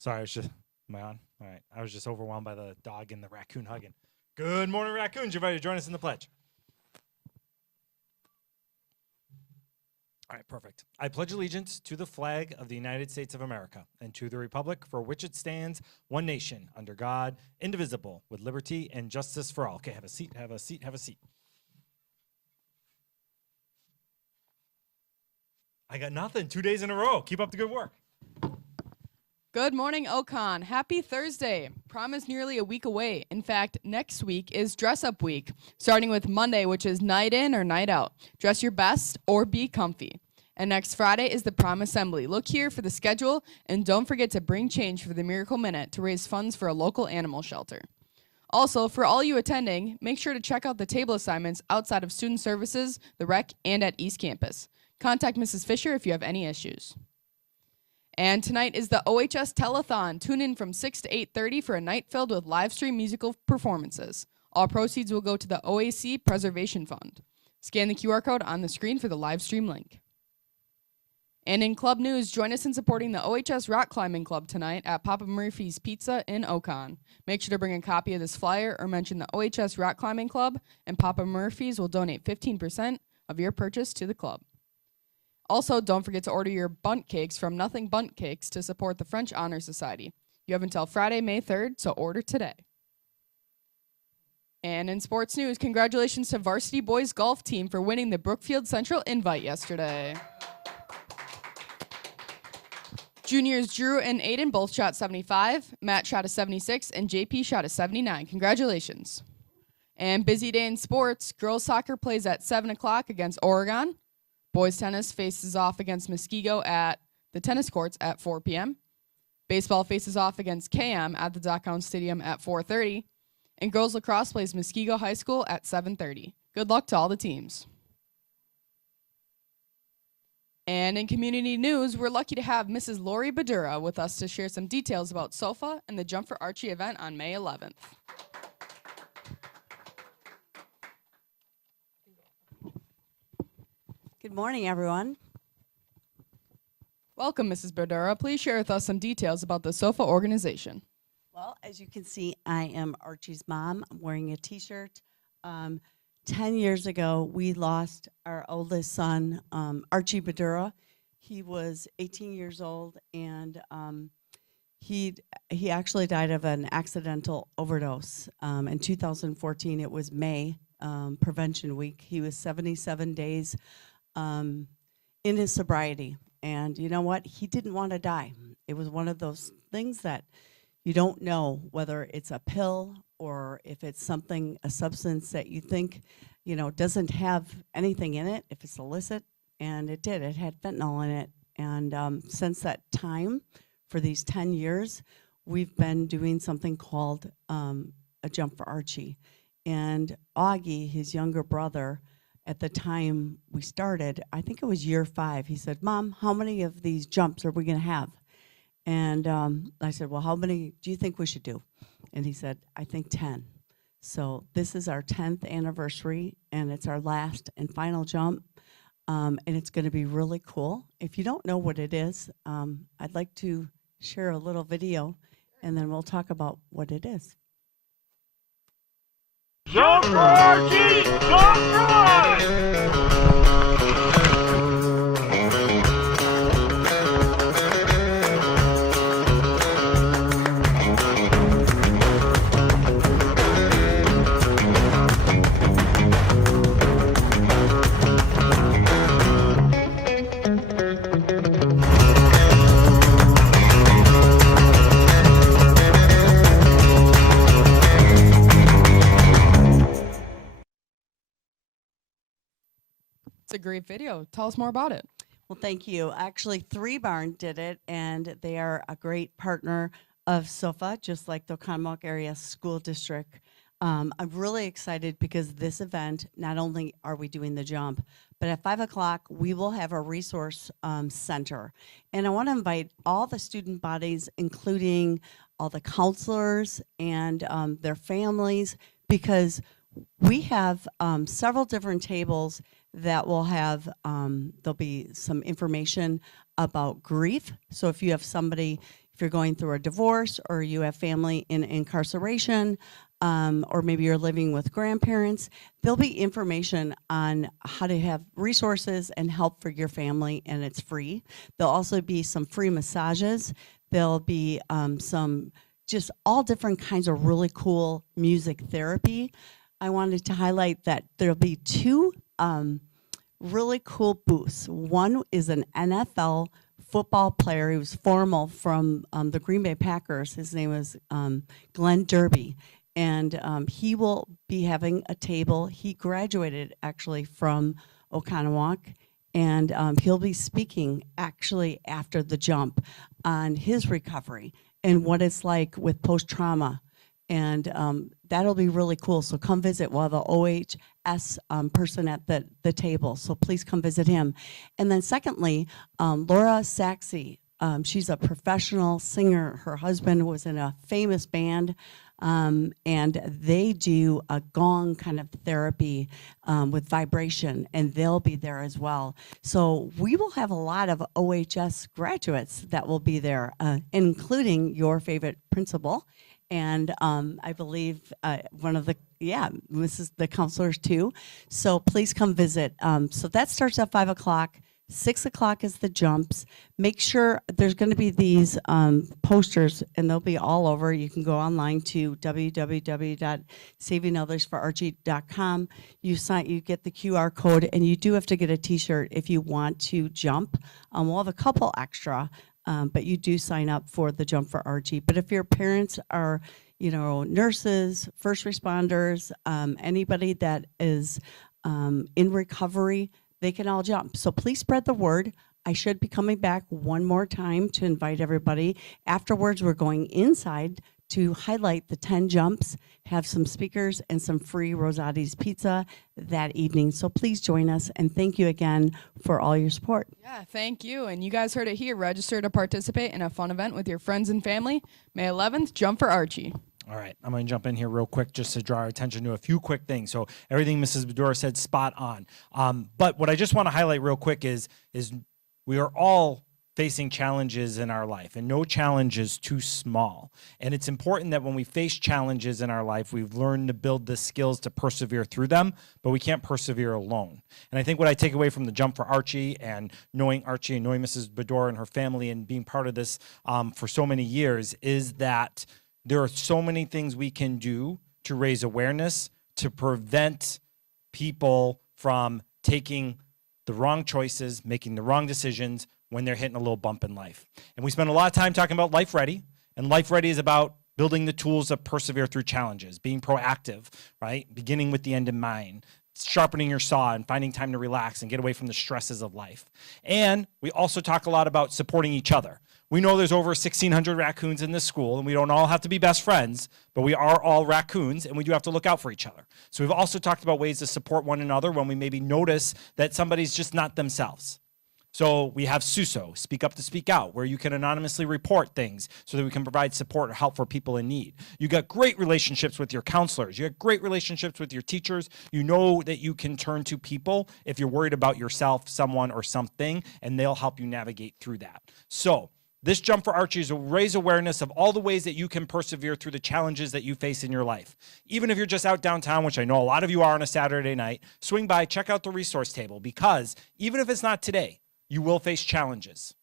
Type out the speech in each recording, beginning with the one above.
Sorry, am I on? All right. I was just overwhelmed by the dog and the raccoon hugging. Good morning, raccoons. You're ready to join us in the pledge. All right, perfect. I pledge allegiance to the flag of the United States of America and to the republic for which it stands, one nation, under God, indivisible, with liberty and justice for all. Okay, have a seat, have a seat, have a seat. I got nothing. 2 days in a row. Keep up the good work. Good morning, Ocon. Happy Thursday. Prom is nearly a week away. In fact, next week is dress up week, starting with Monday, which is night in or night out. Dress your best or be comfy. And next Friday is the prom assembly. Look here for the schedule, and don't forget to bring change for the Miracle Minute to raise funds for a local animal shelter. Also, for all you attending, make sure to check out the table assignments outside of Student Services, the rec, and at East Campus. Contact Mrs. Fisher if you have any issues. And tonight is the OHS Telethon. Tune in from 6 to 8:30 for a night filled with live stream musical performances. All proceeds will go to the OAC Preservation Fund. Scan the QR code on the screen for the live stream link. And in club news, join us in supporting the OHS Rock Climbing Club tonight at Papa Murphy's Pizza in Ocon. Make sure to bring a copy of this flyer or mention the OHS Rock Climbing Club, and Papa Murphy's will donate 15% of your purchase to the club. Also, don't forget to order your bundt cakes from Nothing Bundt Cakes to support the French Honor Society. You have until Friday, May 3rd, so order today. And in sports news, congratulations to varsity boys golf team for winning the Brookfield Central Invite yesterday. Juniors Drew and Aiden both shot 75, Matt shot a 76, and JP shot a 79. Congratulations. And busy day in sports, girls soccer plays at 7 o'clock against Oregon. Boys tennis faces off against Muskego at the tennis courts at 4 p.m. Baseball faces off against KM at the Dockhound Stadium at 4:30. And girls lacrosse plays Muskego High School at 7:30. Good luck to all the teams. And in community news, we're lucky to have Mrs. Lori Badura with us to share some details about SOFA and the Jump for Archie event on May 11th. Good morning, everyone. Welcome, Mrs. Badura. Please share with us some details about the SOFA organization. Well, as you can see, I am Archie's mom. I'm wearing a t-shirt. 10 years ago, we lost our oldest son, Archie Badura. He was 18 years old, and he actually died of an accidental overdose. In 2014, it was May, Prevention Week. He was 77 days in his sobriety. And you know what? He didn't want to die. It was one of those things that you don't know whether it's a pill or if it's something, a substance that you think, you know, doesn't have anything in it, if it's illicit. And it did. It had fentanyl in it. And since that time, for these 10 years, we've been doing something called a Jump for Archie. And Augie, his younger brother, at the time we started, I think it was year 5, he said, "Mom, how many of these jumps are we going to have?" And I said, "Well, how many do you think we should do?" And he said, "I think 10. So this is our 10th anniversary, and it's our last and final jump, and it's going to be really cool. If you don't know what it is, I'd like to share a little video, and then we'll talk about what it is. Jump for Archie! Jump right! It's a great video. Tell us more about it. Well, thank you. Actually, 3 Barn did it, and they are a great partner of SOFA, just like the Oconomowoc Area School District. I'm really excited because this event, not only are we doing the jump, but at 5 o'clock, we will have a resource center. And I want to invite all the student bodies, including all the counselors and their families, because we have several different tables that will have, there'll be some information about grief. So if you have somebody, if you're going through a divorce or you have family in incarceration, or maybe you're living with grandparents, there'll be information on how to have resources and help for your family, and it's free. There'll also be some free massages. There'll be some just all different kinds of really cool music therapy. I wanted to highlight that there'll be two really cool booths. One is an NFL football player. He was formal from the Green Bay Packers. His name is Glenn Derby. And he will be having a table. He graduated actually from Oconomowoc, and he'll be speaking actually after the jump on his recovery and what it's like with post-trauma. And that'll be really cool. So come visit. We'll have an OHS person at the table. So please come visit him. And then secondly, Laura Saxe. She's a professional singer. Her husband was in a famous band. And they do a gong kind of therapy with vibration, and they'll be there as well. So we will have a lot of OHS graduates that will be there, including your favorite principal. And I believe one of the, this is the counselors too. So please come visit. So that starts at 5 o'clock. 6 o'clock is the jumps. Make sure there's going to be these posters, and they'll be all over. You can go online to www.savingothersforarchie.com. You get the QR code, and you do have to get a T-shirt if you want to jump. We'll have a couple extra, but you do sign up for the Jump for Archie. But if your parents are, nurses, first responders, anybody that is in recovery, they can all jump. So please spread the word. I should be coming back one more time to invite everybody. Afterwards, we're going inside to highlight the 10 jumps, have some speakers and some free Rosati's pizza that evening. So please join us, and thank you again for all your support. Yeah, thank you. And you guys heard it here. Register to participate in a fun event with your friends and family. May 11th, Jump for Archie. All right, I'm going to jump in here real quick just to draw our attention to a few quick things. So everything Mrs. Bedura said, spot on. But what I just want to highlight real quick is we are all facing challenges in our life, and no challenge is too small. And it's important that when we face challenges in our life, we've learned to build the skills to persevere through them, but we can't persevere alone. And I think what I take away from the Jump for Archie and knowing Archie and knowing Mrs. Bedura and her family and being part of this for so many years is that there are so many things we can do to raise awareness, to prevent people from taking the wrong choices, making the wrong decisions when they're hitting a little bump in life. And we spend a lot of time talking about Life Ready, and Life Ready is about building the tools to persevere through challenges, being proactive, right? Beginning with the end in mind, sharpening your saw and finding time to relax and get away from the stresses of life. And we also talk a lot about supporting each other. We know there's over 1,600 raccoons in this school, and we don't all have to be best friends, but we are all raccoons, and we do have to look out for each other. So we've also talked about ways to support one another when we maybe notice that somebody's just not themselves. So we have SUSO, Speak Up to Speak Out, where you can anonymously report things so that we can provide support or help for people in need. You got great relationships with your counselors. You got great relationships with your teachers. You know that you can turn to people if you're worried about yourself, someone, or something, and they'll help you navigate through that. So this Jump for Archie will raise awareness of all the ways that you can persevere through the challenges that you face in your life. Even if you're just out downtown, which I know a lot of you are on a Saturday night, swing by, check out the resource table, because even if it's not today, you will face challenges.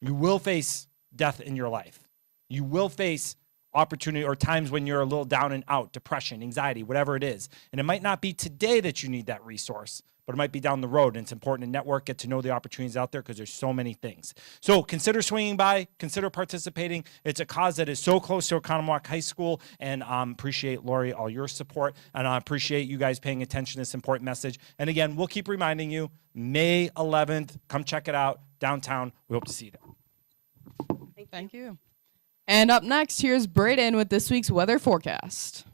You will face death in your life. You will face opportunity or times when you're a little down and out, depression, anxiety, whatever it is. And it might not be today that you need that resource, but it might be down the road. And it's important to network, get to know the opportunities out there, because there's so many things. So consider swinging by, consider participating. It's a cause that is so close to Oconomowoc High School, and appreciate, Lori, all your support, and I appreciate you guys paying attention to this important message. And again, we'll keep reminding you, May 11th, come check it out, downtown. We hope to see you there. Thank you. And up next, here's Braden with this week's weather forecast.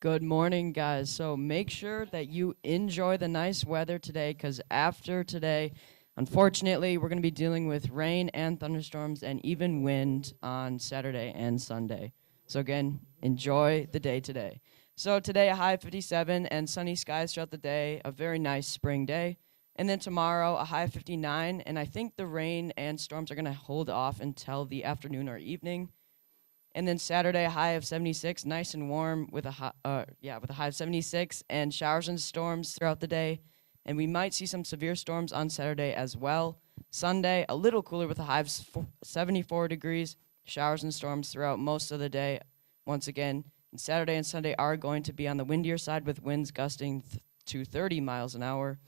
Good morning, guys. So make sure that you enjoy the nice weather today, because after today, unfortunately, we're going to be dealing with rain and thunderstorms and even wind on Saturday and Sunday. So again, enjoy the day today. So today, a high of 57 and sunny skies throughout the day, a very nice spring day. And then tomorrow, a high of 59, and I think the rain and storms are going to hold off until the afternoon or evening. And then Saturday, a high of 76, nice and warm with a high of 76, and showers and storms throughout the day. And we might see some severe storms on Saturday as well. Sunday, a little cooler with a high of 74 degrees, showers and storms throughout most of the day. Once again, and Saturday and Sunday are going to be on the windier side with winds gusting to 30 miles an hour.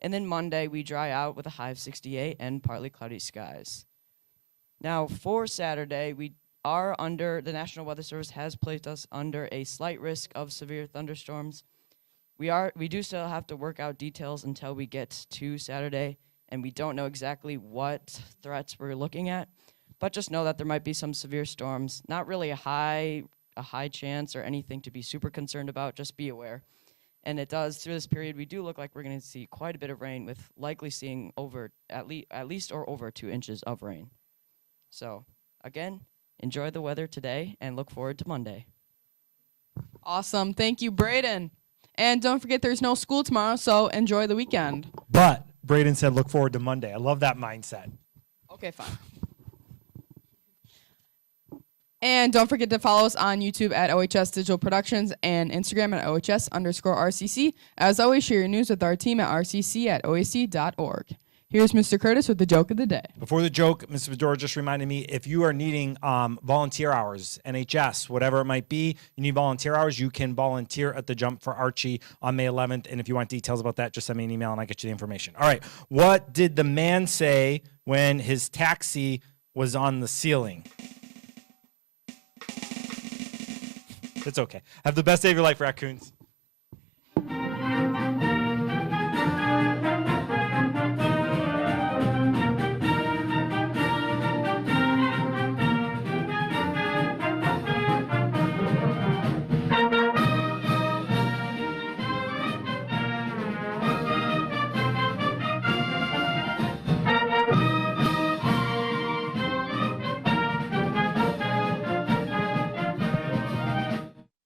And then Monday, we dry out with a high of 68 and partly cloudy skies. Now, for Saturday, the National Weather Service has placed us under a slight risk of severe thunderstorms. We do still have to work out details until we get to Saturday, and we don't know exactly what threats we're looking at, but just know that there might be some severe storms. Not really a high chance or anything to be super concerned about, just be aware. And it does, through this period, we do look like we're going to see quite a bit of rain, with likely seeing at least over 2 inches of rain. So, again, enjoy the weather today and look forward to Monday. Awesome. Thank you, Braden. And don't forget there's no school tomorrow, so enjoy the weekend. But Braden said look forward to Monday. I love that mindset. Okay, fine. And don't forget to follow us on YouTube at OHS Digital Productions and Instagram at OHS_RCC. As always, share your news with our team at rcc@oac.org. Here's Mr. Curtis with the joke of the day. Before the joke, Mr. Fedora just reminded me, if you are needing volunteer hours, NHS, whatever it might be, you need volunteer hours, you can volunteer at the Jump for Archie on May 11th. And if you want details about that, just send me an email and I'll get you the information. All right. What did the man say when his taxi was on the ceiling? It's okay. Have the best day of your life, raccoons.